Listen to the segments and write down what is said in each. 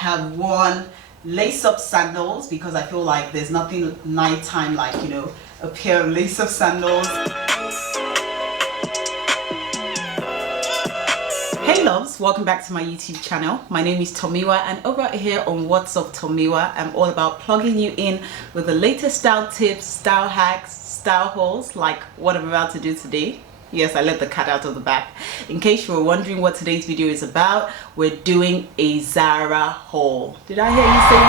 have worn lace-up sandals because I feel like there's nothing nighttime like, you know, a pair of lace-up sandals. Hey loves, welcome back to my YouTube channel. My name is Tomiwa, and over here on What's Up Tomiwa, I'm all about plugging you in with the latest style tips, style hacks, style hauls like what I'm about to do today. Yes, I let the cat out of the bag. In case you were wondering what today's video is about, we're doing a Zara haul. Did I hear you say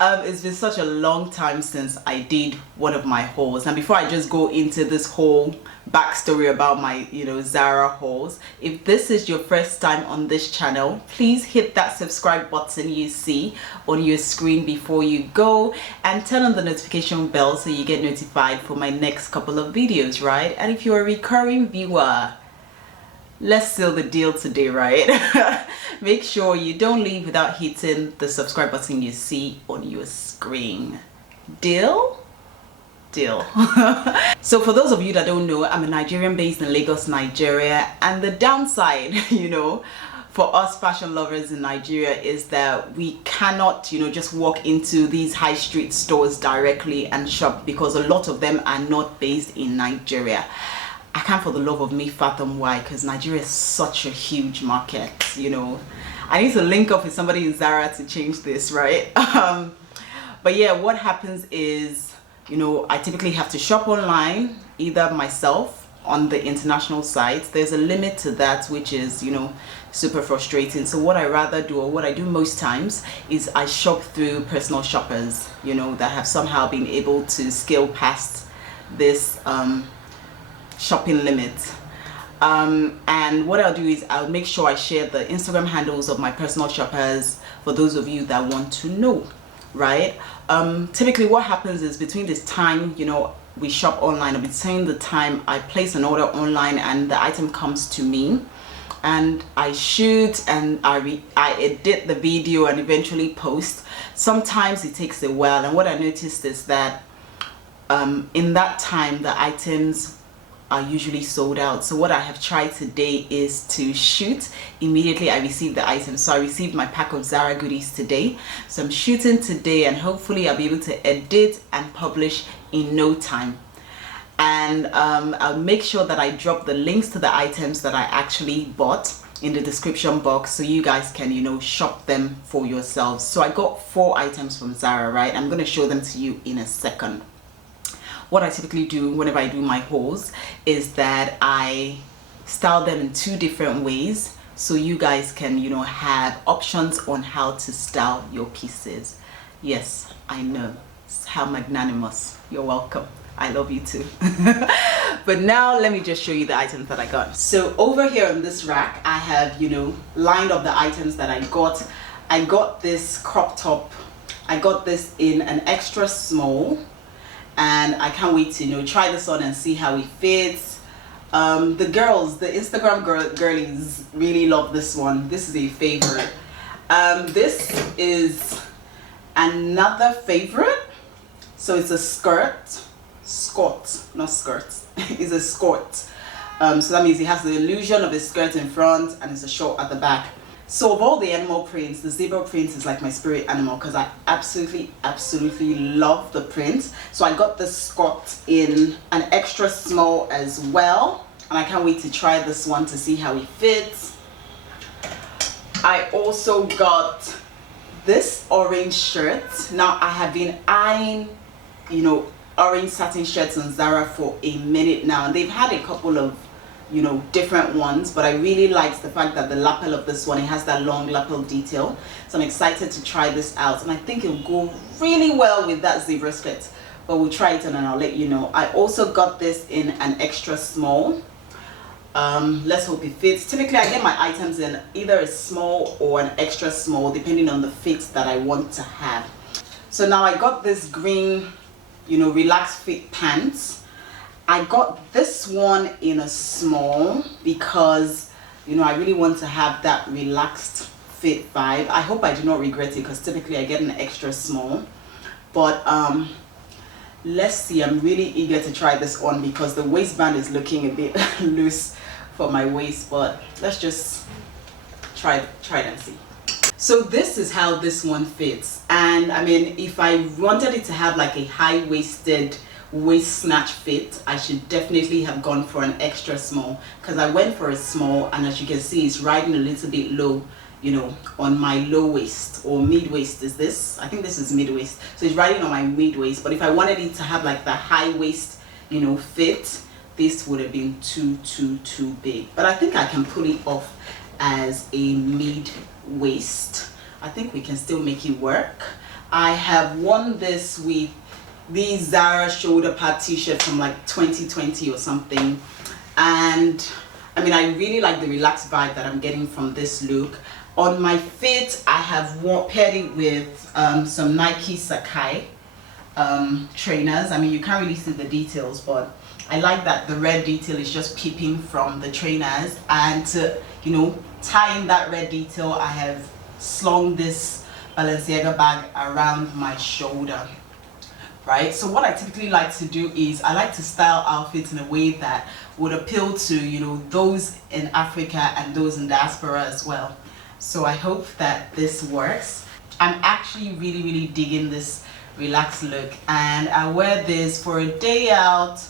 woohoo? It's been such a long time since I did one of my hauls, and before I just go into this whole backstory about my, you know, Zara hauls, if this is your first time on this channel, please hit that subscribe button you see on your screen before you go, and turn on the notification bell so you get notified for my next couple of videos, right? And if you're a recurring viewer, let's seal the deal today, right? Make sure you don't leave without hitting the subscribe button you see on your screen. Deal? Deal. So for those of you that don't know, I'm a Nigerian based in Lagos, Nigeria, and the downside, you know, for us fashion lovers in Nigeria is that we cannot, you know, just walk into these high street stores directly and shop because a lot of them are not based in Nigeria. I can't for the love of me fathom why, because Nigeria is such a huge market, you know. I need to link up with somebody in Zara to change this, right? But yeah, what happens is, you know, I typically have to shop online, either myself on the international sites. There's a limit to that, which is, you know, super frustrating. So what I rather do, or what I do most times, is I shop through personal shoppers, you know, that have somehow been able to scale past this shopping limit. And what I'll do is I'll make sure I share the Instagram handles of my personal shoppers for those of you that want to know, right? Typically what happens is between this time, you know, we shop online, or between the time I place an order online and the item comes to me, and I shoot and I edit the video and eventually post, sometimes it takes a while. And what I noticed is that in that time the items are usually sold out. So what I have tried today is to shoot immediately I receive the item. So I received my pack of Zara goodies today, so I'm shooting today, and hopefully I'll be able to edit and publish in no time. And I'll make sure that I drop the links to the items that I actually bought in the description box so you guys can, you know, shop them for yourselves. So I got 4 items from Zara, right? I'm going to show them to you in a second. What I typically do whenever I do my hauls is that I style them in 2 different ways so you guys can, you know, have options on how to style your pieces. Yes, I know. How magnanimous. You're welcome. I love you too. But now let me just show you the items that I got. So over here on this rack, I have, you know, lined up the items that I got. I got this crop top. I got this in an extra small, and I can't wait to, you know, try this on and see how it fits. The girls, the Instagram girlies really love this one. This is a favorite. This is another favorite. So it's a skirt, not skirt. It's a skirt. So that means it has the illusion of a skirt in front and it's a short at the back. So of all the animal prints, the zebra print is like my spirit animal because I absolutely love the print. So I got this skirt in an extra small as well, and I can't wait to try this one to see how it fits. I also got this orange shirt. Now I have been eyeing, you know, orange satin shirts on Zara for a minute now, and they've had a couple of, you know, different ones, but I really liked the fact that the lapel of this one, it has that long lapel detail. So I'm excited to try this out, and I think it'll go really well with that zebra skirt, but we'll try it on and I'll let you know. I also got this in an extra small. Let's hope it fits. Typically I get my items in either a small or an extra small depending on the fit that I want to have. So now I got this green, you know, relaxed fit pants. I got this one in a small because, you know, I really want to have that relaxed fit vibe. I hope I do not regret it because typically I get an extra small. But let's see, I'm really eager to try this on because the waistband is looking a bit loose for my waist, but let's just try it and see. So this is how this one fits, and I mean, if I wanted it to have like a high-waisted waist snatch fit, I should definitely have gone for an extra small, because I went for a small, and as you can see, it's riding a little bit low, you know, on my low waist or mid waist. Is this? I think this is mid waist, so it's riding on my mid waist. But if I wanted it to have like the high waist, you know, fit, this would have been too big. But I think I can pull it off as a mid waist. I think we can still make it work. I have worn this with these Zara shoulder pad t-shirt from like 2020 or something, and I mean, I really like the relaxed vibe that I'm getting from this look. On my feet, I have paired it with some Nike Sakai trainers. I mean, you can't really see the details, but I like that the red detail is just peeping from the trainers. And to, you know, tie in that red detail, I have slung this Balenciaga bag around my shoulder. Right, so what I typically like to do is I like to style outfits in a way that would appeal to, you know, those in Africa and those in diaspora as well. So I hope that this works. I'm actually really digging this relaxed look, and I wear this for a day out.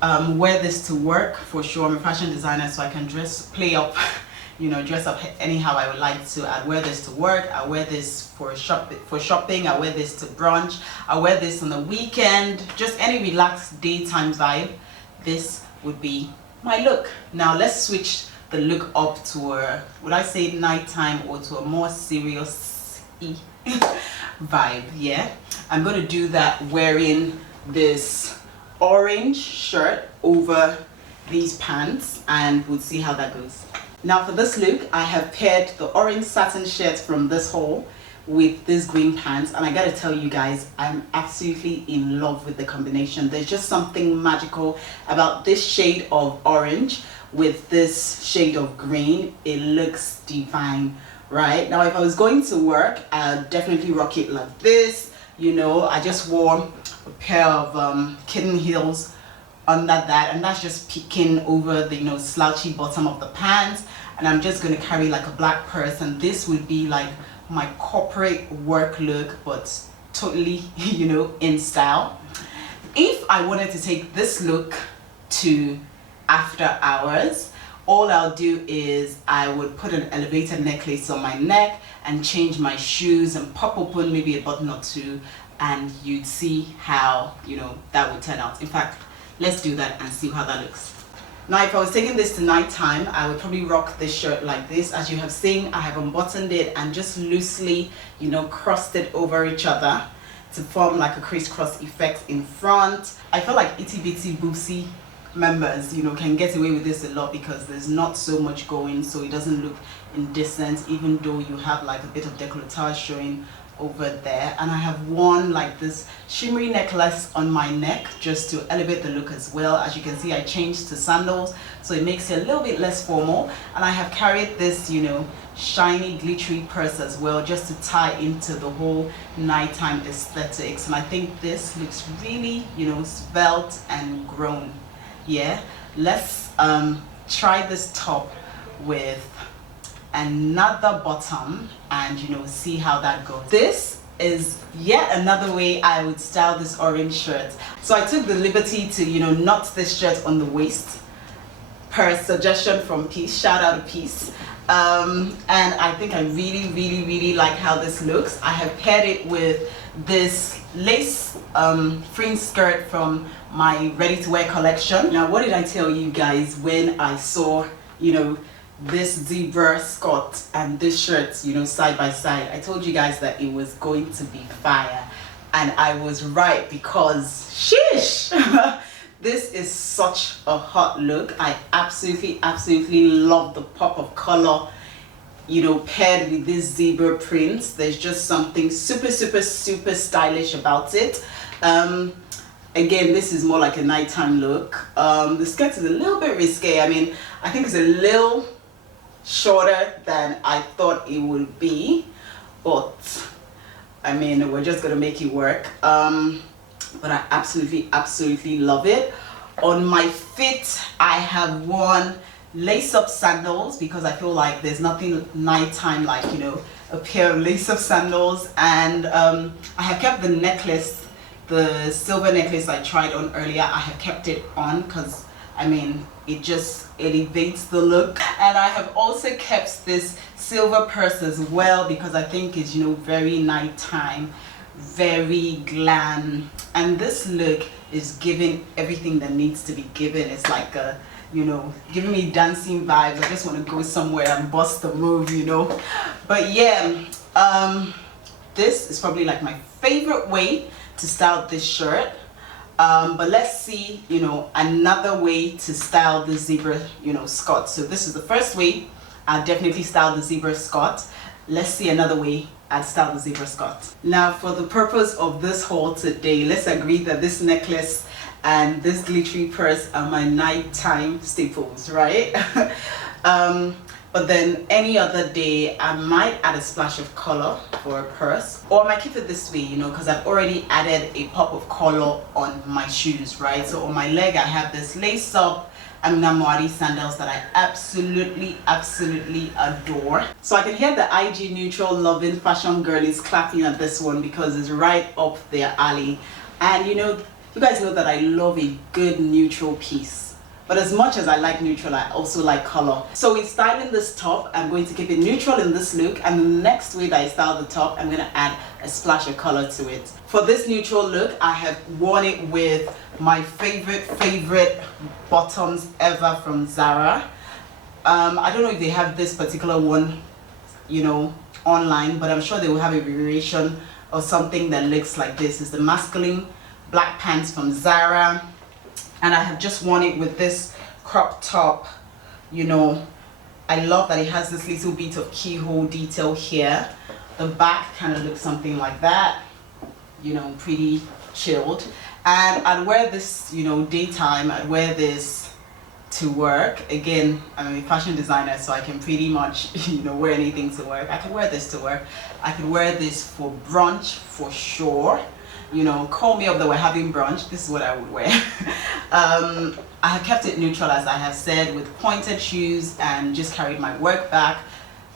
Wear this to work for sure. I'm a fashion designer, so I can play up, you know, dress up anyhow I would like to. I wear this to work. I wear this for shopping. I wear this to brunch. I wear this on the weekend. Just any relaxed daytime vibe. This would be my look. Now let's switch the look up to a, would I say nighttime, or to a more serious vibe. Yeah, I'm going to do that wearing this orange shirt over these pants, and we'll see how that goes. Now for this look, I have paired the orange satin shirt from this haul with this green pants, and I gotta tell you guys, I'm absolutely in love with the combination. There's just something magical about this shade of orange with this shade of green. It looks divine, right? Now if I was going to work, I'd definitely rock it like this. You know, I just wore a pair of kitten heels under that, and that's just peeking over the, you know, slouchy bottom of the pants. And I'm just going to carry like a black purse, and this would be like my corporate work look, but totally, you know, in style. If I wanted to take this look to after hours, all I'll do is I would put an elevated necklace on my neck and change my shoes and pop open maybe a button or two, and you'd see how, you know, that would turn out. In fact, let's do that and see how that looks. Now if I was taking this to nighttime, I would probably rock this shirt like this. As you have seen, I have unbuttoned it and just loosely, you know, crossed it over each other to form like a crisscross effect in front. I feel like itty bitty boopsy members, you know, can get away with this a lot because there's not so much going, so it doesn't look indecent, even though you have like a bit of décolletage showing over there. And I have worn like this shimmery necklace on my neck just to elevate the look as well. As you can see, I changed to sandals, so it makes it a little bit less formal. And I have carried this, you know, shiny glittery purse as well, just to tie into the whole nighttime aesthetics. And I think this looks really, you know, svelte and grown. Yeah, let's try this top with another bottom and, you know, see how that goes. This is yet another way I would style this orange shirt. So I took the liberty to, you know, knot this shirt on the waist per suggestion from Peace. Shout out to Peace. And I think I really like how this looks. I have paired it with this lace fringe skirt from my ready-to-wear collection. Now, what did I tell you guys when I saw, you know, this zebra skirt and this shirt, you know, side by side? I told you guys that it was going to be fire, and I was right, because sheesh, this is such a hot look. I absolutely love the pop of color, you know, paired with this zebra print. There's just something super stylish about it. Again, this is more like a nighttime look. The skirt is a little bit risque. I mean, I think it's a little shorter than I thought it would be, but I mean, we're just gonna make it work. But I absolutely love it. On my feet, I have worn lace-up sandals, because I feel like there's nothing nighttime like, you know, a pair of lace-up sandals. And I have kept the necklace, the silver necklace I tried on earlier. I have kept it on because I mean it just elevates the look. And I have also kept this silver purse as well because I think it's, you know, very nighttime, very glam, and this look is giving everything that needs to be given. It's like a, you know, giving me dancing vibes. I just want to go somewhere and bust a move, you know. But yeah, this is probably like my favorite way to style this shirt. But let's see, you know, another way to style the zebra, you know, skirt. So this is the first way I'll definitely style the zebra skirt. Let's see another way I'd style the zebra skirt. Now, for the purpose of this haul today, let's agree that this necklace and this glittery purse are my nighttime staples, right? But then any other day I might add a splash of color for a purse, or I might keep it this way, you know, because I've already added a pop of color on my shoes, right? So on my leg I have this lace up sandals that I absolutely adore. So I can hear the IG neutral loving fashion girlies clapping at this one because it's right up their alley. And you know, you guys know that I love a good neutral piece. But as much as I like neutral, I also like color. So in styling this top, I'm going to keep it neutral in this look, and the next way that I style the top, I'm going to add a splash of color to it. For this neutral look, I have worn it with my favorite bottoms ever from Zara. I don't know if they have this particular one, you know, online, but I'm sure they will have a variation of something that looks like this. It's the masculine black pants from Zara. And I have just worn it with this crop top. You know, I love that it has this little bit of keyhole detail here. The back kind of looks something like that, you know, pretty chilled. And I'd wear this, you know, daytime. I'd wear this to work. Again, I'm a fashion designer, so I can pretty much, you know, wear anything to work. I can wear this to work. I could wear this for brunch for sure. You know, call me up that we're having brunch. This is what I would wear. I have kept it neutral, as I have said, with pointed shoes, and just carried my work bag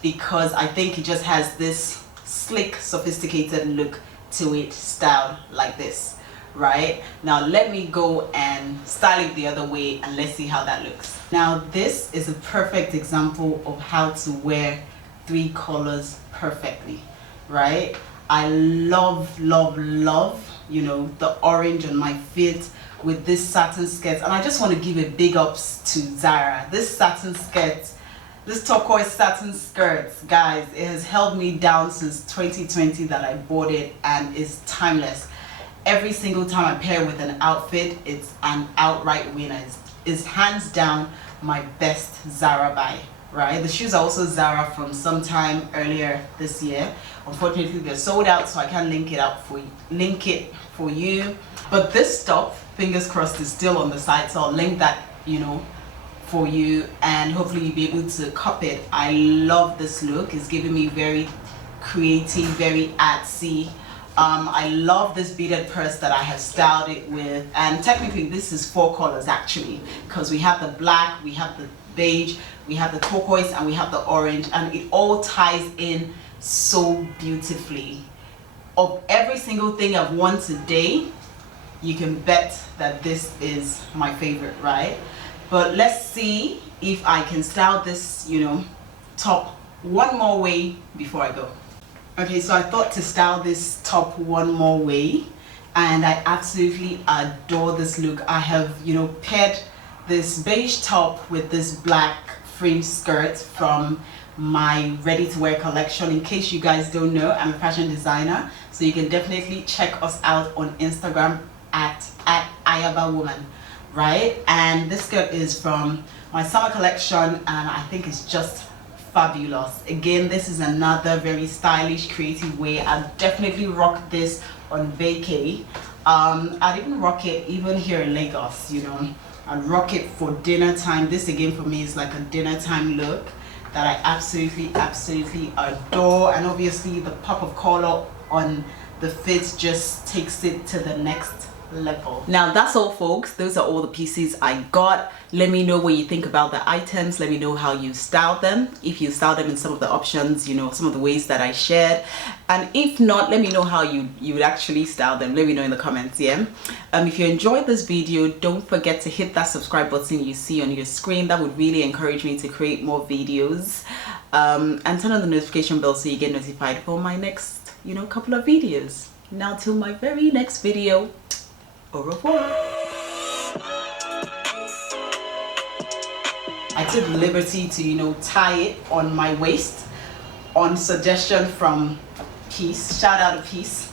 because I think it just has this slick, sophisticated look to it, styled like this, right? Now let me go and style it the other way and let's see how that looks. Now this is a perfect example of how to wear 3 colors perfectly, right? I love, you know, the orange on my feet with this satin skirt. And I just want to give a big ups to Zara. This satin skirt, this turquoise satin skirt, guys, it has held me down since 2020 that I bought it, and it's timeless. Every single time I pair it with an outfit, it's an outright winner. It's hands down my best Zara buy. Right, the shoes are also Zara from sometime earlier this year. Unfortunately, they're sold out, so I can't link it for you. But this stuff, fingers crossed, is still on the site, so I'll link that, you know, for you, and hopefully you'll be able to cop it. I love this look. It's giving me very creative, very artsy. I love this beaded purse that I have styled it with, and technically this is 4 colors actually, because we have the black, we have the beige, we have the turquoise, and we have the orange, and it all ties in so beautifully. Of every single thing I've worn today, you can bet that this is my favorite, right? But let's see if I can style this, you know, top one more way before I go. Okay, so I thought to style this top one more way, and I absolutely adore this look. I have, you know, paired this beige top with this black fringe skirt from my ready to wear collection. In case you guys don't know, I'm a fashion designer, so you can definitely check us out on Instagram at ayabawoman, right? And this skirt is from my summer collection, and I think it's just fabulous. Again, this is another very stylish, creative way. I'll definitely rock this on vacay. I'd even rock it even here in Lagos, you know. I'd rock it for dinner time. This again for me is like a dinner time look that I absolutely adore. And obviously the pop of color on the fit just takes it to the next level. Now that's all, folks. Those are all the pieces I got. Let me know what you think about the items. Let me know how you styled them, if you styled them in some of the options, you know, some of the ways that I shared, and if not, let me know how you would actually style them. Let me know in the comments. Yeah, if you enjoyed this video, don't forget to hit that subscribe button you see on your screen. That would really encourage me to create more videos, and turn on the notification bell so you get notified for my next, you know, couple of videos. Now till my very next video, au revoir. I took the liberty to, you know, tie it on my waist on suggestion from Peace. Shout out to Peace.